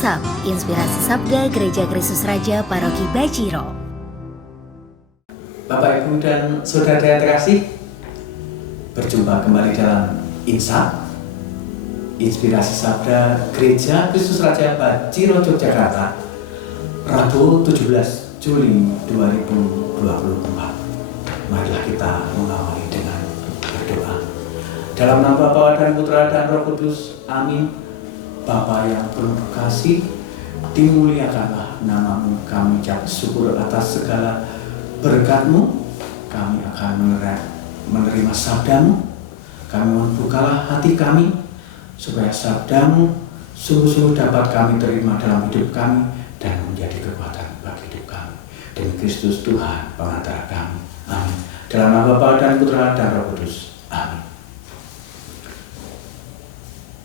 WhatsApp Inspirasi Sabda Gereja Kristus Raja Paroki Bajiro. Bapak, Ibu, dan Saudara yang terkasih, berjumpa kembali dalam Insa Inspirasi Sabda Gereja Kristus Raja Bajiro Yogyakarta, Rabu 17 Juli 2024. Marilah kita mengawali dengan berdoa. Dalam nama Bapa dan Putra dan Roh Kudus, amin. Bapa yang penuh kasih, dimuliakanlah nama-Mu. Kami ucap syukur atas segala berkat-Mu. Kami akan menerima sabda-Mu. Kami membukalah hati kami supaya sabda-Mu sungguh-sungguh dapat kami terima dalam hidup kami dan menjadi kekuatan bagi hidup kami. Demi Kristus Tuhan pengantar kami. Amin. Dalam nama Bapa dan Putra dan Roh Kudus. Amin.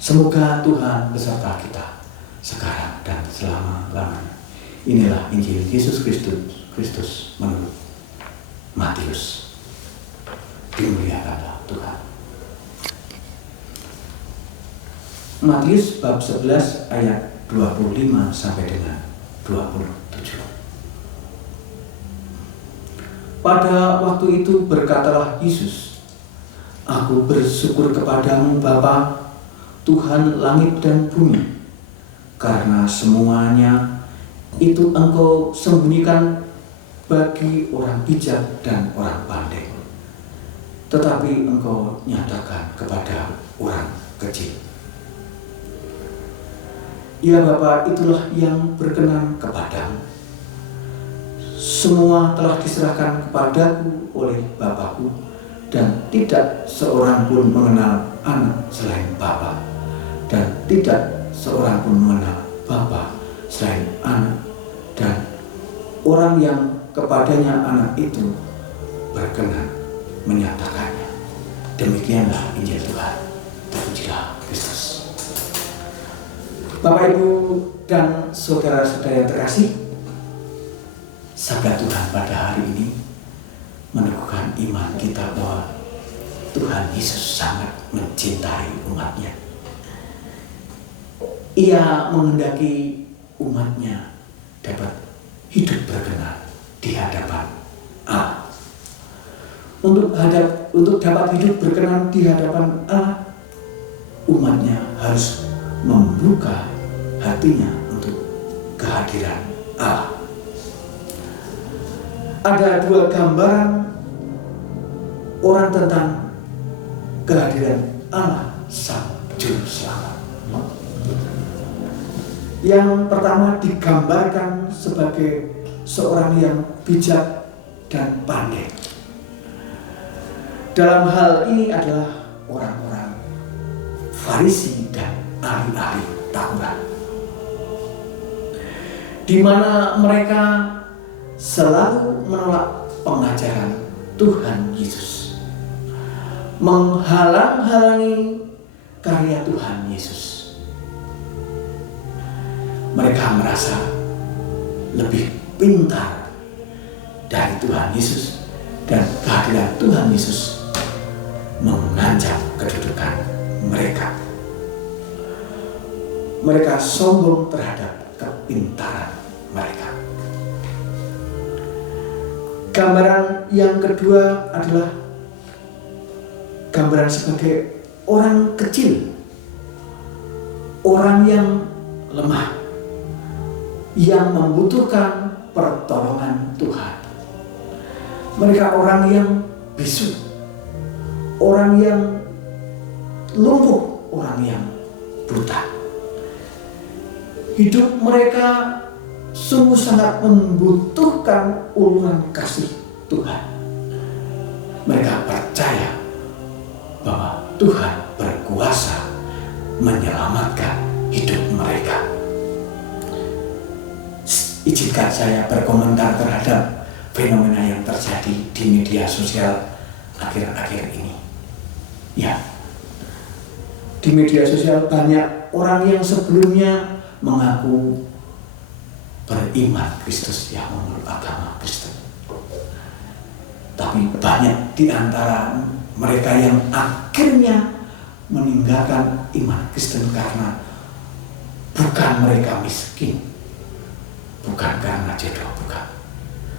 Semoga Tuhan beserta kita sekarang dan selama-lamanya. Inilah Injil Yesus Kristus menurut Matius. Dimuliakanlah Tuhan. Matius bab 11 ayat 25 sampai dengan 27. Pada waktu itu berkatalah Yesus, "Aku bersyukur kepadamu Bapa, Tuhan langit dan bumi, karena semuanya itu Engkau sembunyikan bagi orang bijak dan orang pandai, tetapi Engkau nyatakan kepada orang kecil. Ya Bapa, itulah yang berkenan kepadamu. Semua telah diserahkan kepadaku oleh Bapakku, dan tidak seorang pun mengenal anak selain Bapa, dan tidak seorang pun mengenal Bapa selain anak, dan orang yang kepadanya anak itu berkenan menyatakannya." Demikianlah Injil Tuhan. Terpujilah Kristus. Bapak, Ibu, dan saudara-saudara yang terkasih, sabda Tuhan pada hari ini meneguhkan iman kita bahwa Tuhan Yesus sangat mencintai umatnya. Ia menghendaki umatnya dapat hidup berkenan di hadapan Allah. Untuk dapat hidup berkenan di hadapan Allah, umatnya harus membuka hatinya untuk kehadiran Allah. Ada dua gambaran orang tentang kehadiran Allah Sang Juru Selamat. Yang pertama digambarkan sebagai seorang yang bijak dan pandai. Dalam hal ini adalah orang-orang Farisi dan ahli-ahli Taurat, di mana mereka selalu menolak pengajaran Tuhan Yesus, menghalang-halangi karya Tuhan Yesus. Mereka merasa lebih pintar dari Tuhan Yesus, dan kehadiran Tuhan Yesus mengancam kedudukan mereka. Mereka sombong terhadap kepintaran mereka. Gambaran yang kedua adalah gambaran sebagai orang kecil, orang yang lemah, yang membutuhkan pertolongan Tuhan. Mereka orang yang bisu, orang yang lumpuh, orang yang buta. Hidup mereka sungguh sangat membutuhkan uluran kasih Tuhan. Mereka percaya bahwa Tuhan berkuasa menyelamatkan hidup mereka. Izinkan saya berkomentar terhadap fenomena yang terjadi di media sosial akhir-akhir ini. Ya, di media sosial banyak orang yang sebelumnya mengaku beriman Kristus, yang memeluk agama Kristen, tapi banyak di antara mereka yang akhirnya meninggalkan iman Kristen karena Bukan mereka miskin, bukan karena jodoh, bukan.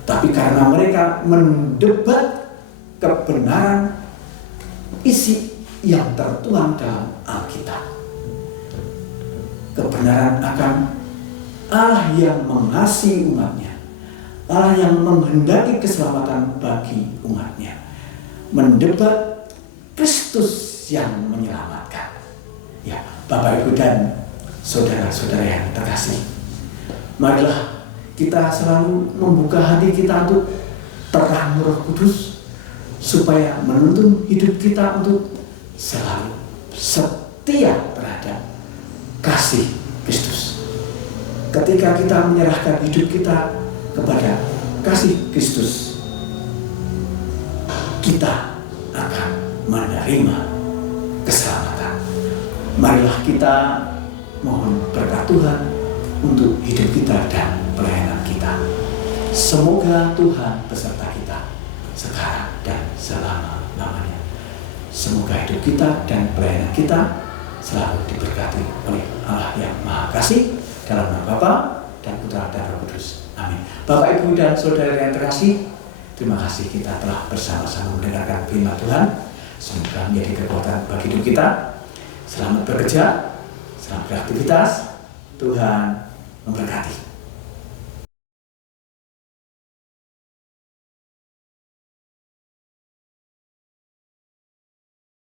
Tapi karena mereka mendebat kebenaran isi yang tertuang dalam Alkitab. Kebenaran akan Allah yang mengasihi umatnya, Allah yang menghendaki keselamatan bagi umatnya, mendebat Kristus yang menyelamatkan. Ya, Bapak, Ibu, dan saudara-saudara yang terkasih, marilah kita selalu membuka hati kita untuk terang Roh Kudus, supaya menuntun hidup kita untuk selalu setia terhadap kasih Kristus. Ketika kita menyerahkan hidup kita kepada kasih Kristus, kita akan menerima keselamatan. Marilah kita mohon berkat Tuhan untuk hidup kita dan pelayanan kita. Semoga Tuhan beserta kita sekarang dan selama-lamanya. Semoga hidup kita dan pelayanan kita selalu diberkati oleh Allah yang Maha Kasih, dalam nama Bapa dan Putra dan Roh Kudus. Amin. Bapak, Ibu, dan saudara yang terkasih, terima kasih kita telah bersama-sama mendengarkan firman Tuhan. Semoga menjadi kekuatan bagi hidup kita. Selamat bekerja, selamat beraktivitas. Tuhan memberkati.